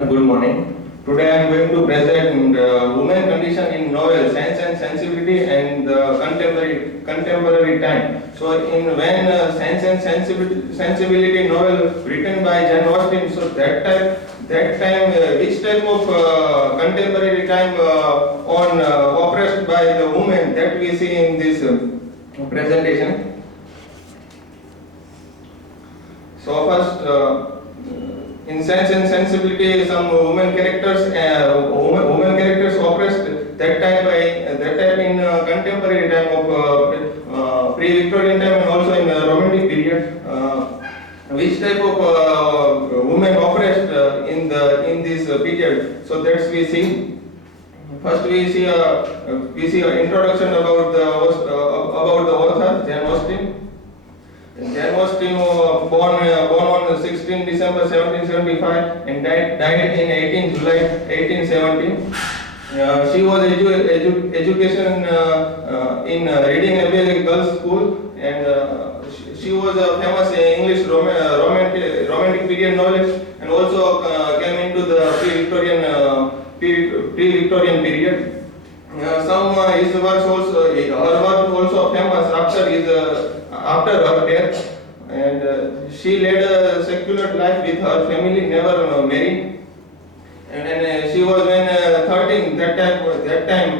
Good morning. Today I am going to present women condition in novel Sense and Sensibility and contemporary time. So in when Sense and Sensibility novel written by Jane Austen, so that time which type of contemporary time on oppressed by the women that we see in this presentation. So first. In Sense and Sensibility, some women characters oppressed that time in contemporary time of pre-Victorian time and also in Romantic period. Which type of women oppressed in this period? So that's we see. First we see an introduction about the author Jane Austen. Jane Austen born on 16 December 1775 and died in 18 July 1870. She was education in Reading Abbey Girls School, and she was a famous English romantic period novelist, and also came into the pre-Victorian period. Some his works also her work also famous after her death, and she led a secular life with her family, never married. And then she was when 13 that time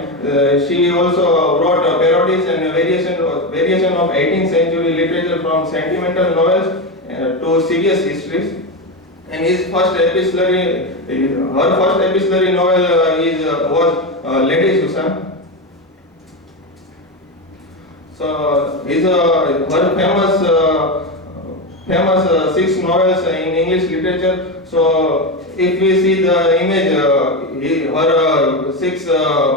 she also wrote parodies and variation of 18th century literature from sentimental novels to serious histories. And his first epistolary novel was Lady Susan. So his her famous 6 novels in English literature. So if we see the image, her 6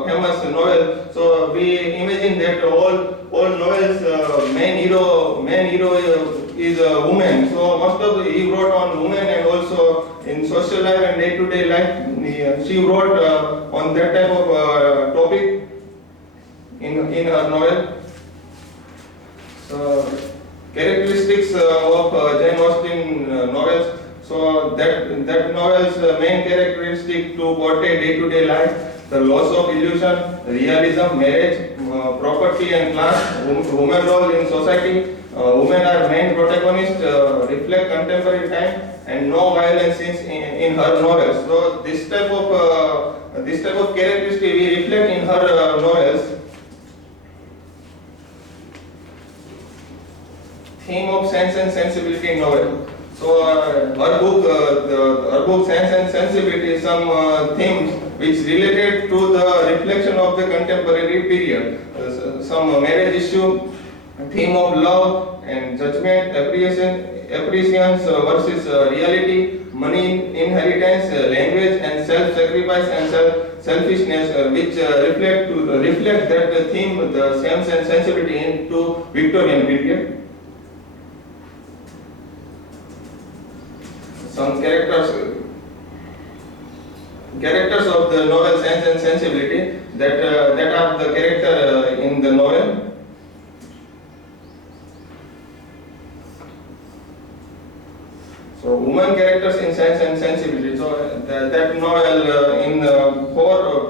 famous novels. So we imagine that all novels main hero is a woman. So most of he wrote on women and also in social life and day-to-day life. She wrote on that type of topic in her novel. So characteristics of Jane Austen novels. So that novel's main characteristic to portray day-to-day life, the loss of illusion, realism, marriage, property and class, women role in society. Women are main protagonists, reflect contemporary time, and no violence scenes in her novels. So this type of characteristic we reflect in her novels. Theme of Sense and Sensibility novel. So her book Sense and Sensibility, some themes which related to the reflection of the contemporary period. Some marriage issue, theme of love and judgment, appreciation versus reality, money inheritance, language and self-sacrifice and selfishness, which reflect that the theme, the Sense and Sensibility into Victorian period. Some characters of the novel Sense and Sensibility that are the character in the novel. So woman characters in Sense and Sensibility. So that novel in four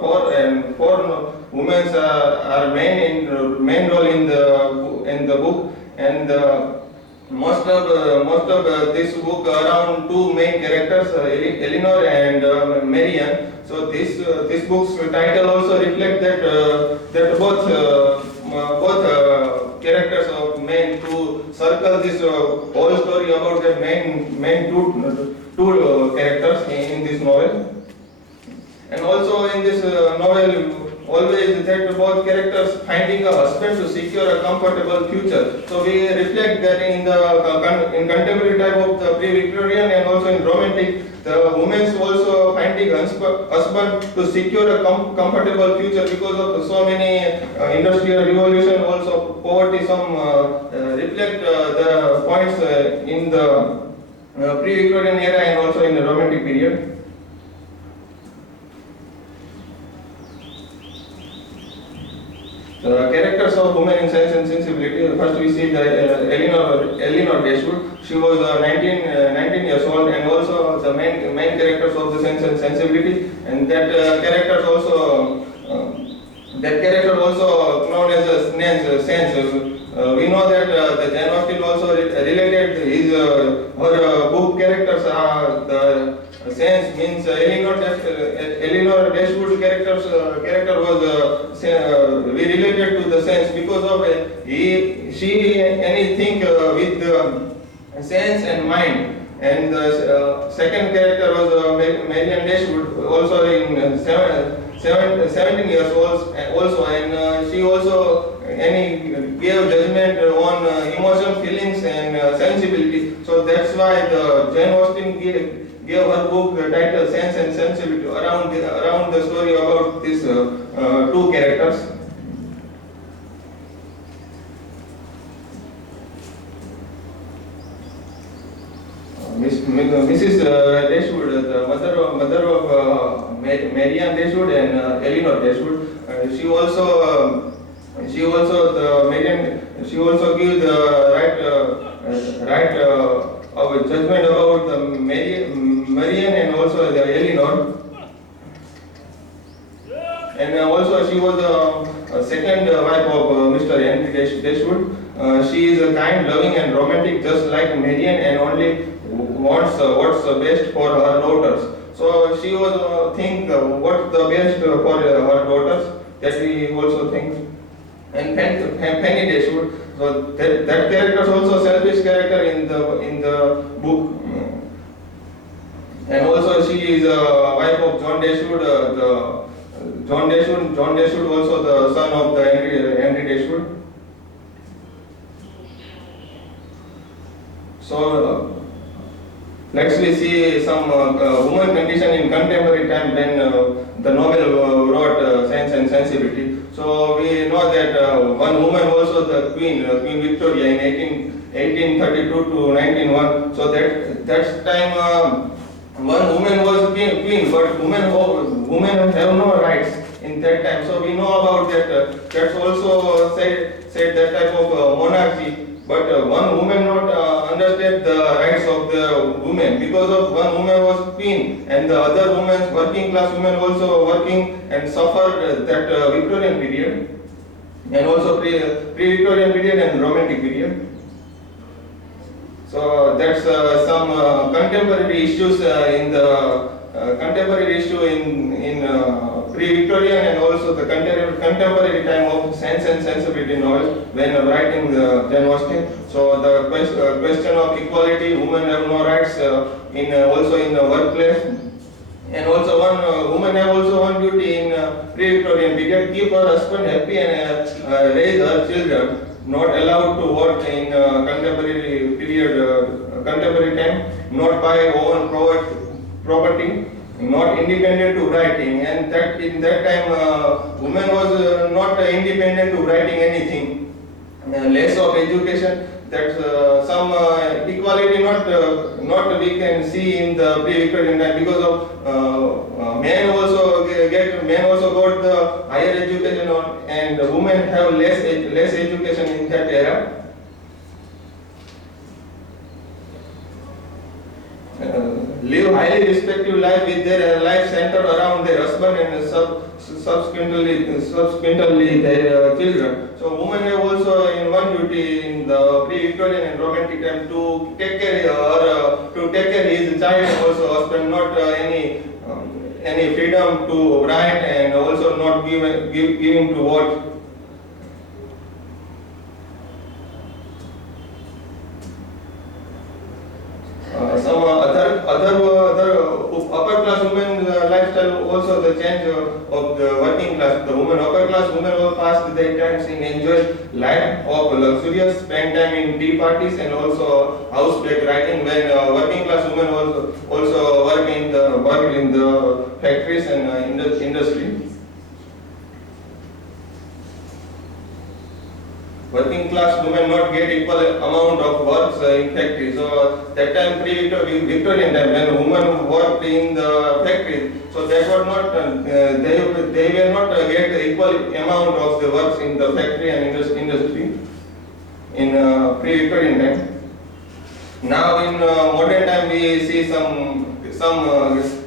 women are main role in the book, and most of this book around 2 main characters, Eleanor and Marian. So this book's title also reflect that both characters of main to circle this whole story about the main two characters in this novel. And also in this novel, always that both characters finding a husband to secure a comfortable future. So we reflect that in contemporary type of the pre-Victorian and also in romantic, the women's also finding husband to secure a comfortable future because of so many industrial revolution, also poverty. Some reflect the points in the pre-Victorian era and also in the romantic period. The characters of women in Sense and Sensibility. First, we see the Eleanor Dashwood. She was 19 years old, and also the main characters of the Sense and Sensibility. And that character also known as a Sense. We know that the Jane Austen also related her book characters are the Sense means Eleanor Dashwood character was we related to the Sense because of she anything with sense and mind. And the second character was Marianne Dashwood, also in 17 years old, also, and she also gave judgment on emotion, feelings, and sensibility. So that's why the Jane Austen gave her book the title Sense and Sensibility around the story about these two characters. Mrs. Dashwood, the mother of Marianne Dashwood and Eleanor Dashwood, she also gives the right of judgment about the Marianne and also the Eleanor. And also she was the second wife of Mr. Henry Dashwood. She is a kind, loving and romantic just like Marianne and only wants what's best for her daughters. So she was think what's the best for her daughters, that we also think. And Fanny Dashwood, so that character is also selfish character in the book. And also she is a wife of John Dashwood. John Dashwood also the son of the Henry Dashwood. So let's see some woman condition in contemporary time when the novel wrote Sense and Sensibility. So we know that one woman also the Queen Victoria in 1832 to 1901. So that time one woman was queen, but women have no rights in that time. So we know about that. That's also said that type of monarchy. But one woman not understand the rights of the women because of one woman was queen and the other women, working class women also working and suffered that Victorian period and also pre-Victorian period and Romantic period. So that's some contemporary issues in the contemporary issue in pre-Victorian and also the contemporary time of Sense and Sensibility novel when writing Jane Austen. So the question of equality, women have no rights also in the workplace, and also one woman have also one duty in pre-Victorian period: keep her husband happy and raise her children. Not allowed to work in contemporary period, contemporary time. Not buy own property. Not independent to writing, and that in that time women was not independent to writing anything. Less of education. That's some equality not we can see in the pre-Victorian time because of men also got the higher education and women have less education in that era. Live highly respective life with their life centered around their husband and subsequently their children. So women have also in one duty in the pre-Victorian and Romantic time to take care his child and also husband, not any freedom to write and also not giving to vote. Some other upper class women lifestyle also the change of the working class. The upper class women will pass their times in enjoy life of luxurious, spend time in tea parties and also housework writing. When working class women also work in the factories and industry. working class women not get equal amount of works in factory. So that time pre-Victorian time when women worked in the factory, so they were not they were not get equal amount of the works in the factory and industry in pre-Victorian time. Now in modern time we see some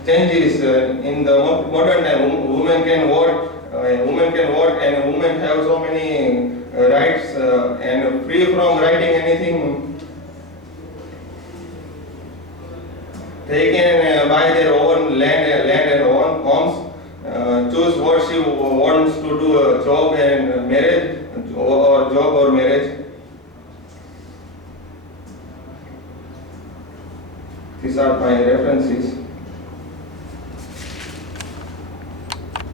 changes in the modern time. Women can vote, and women have so many rights and free from writing anything. They can buy their own land and own homes, choose what she wants to do, a job and marriage, or job or marriage. These are my references.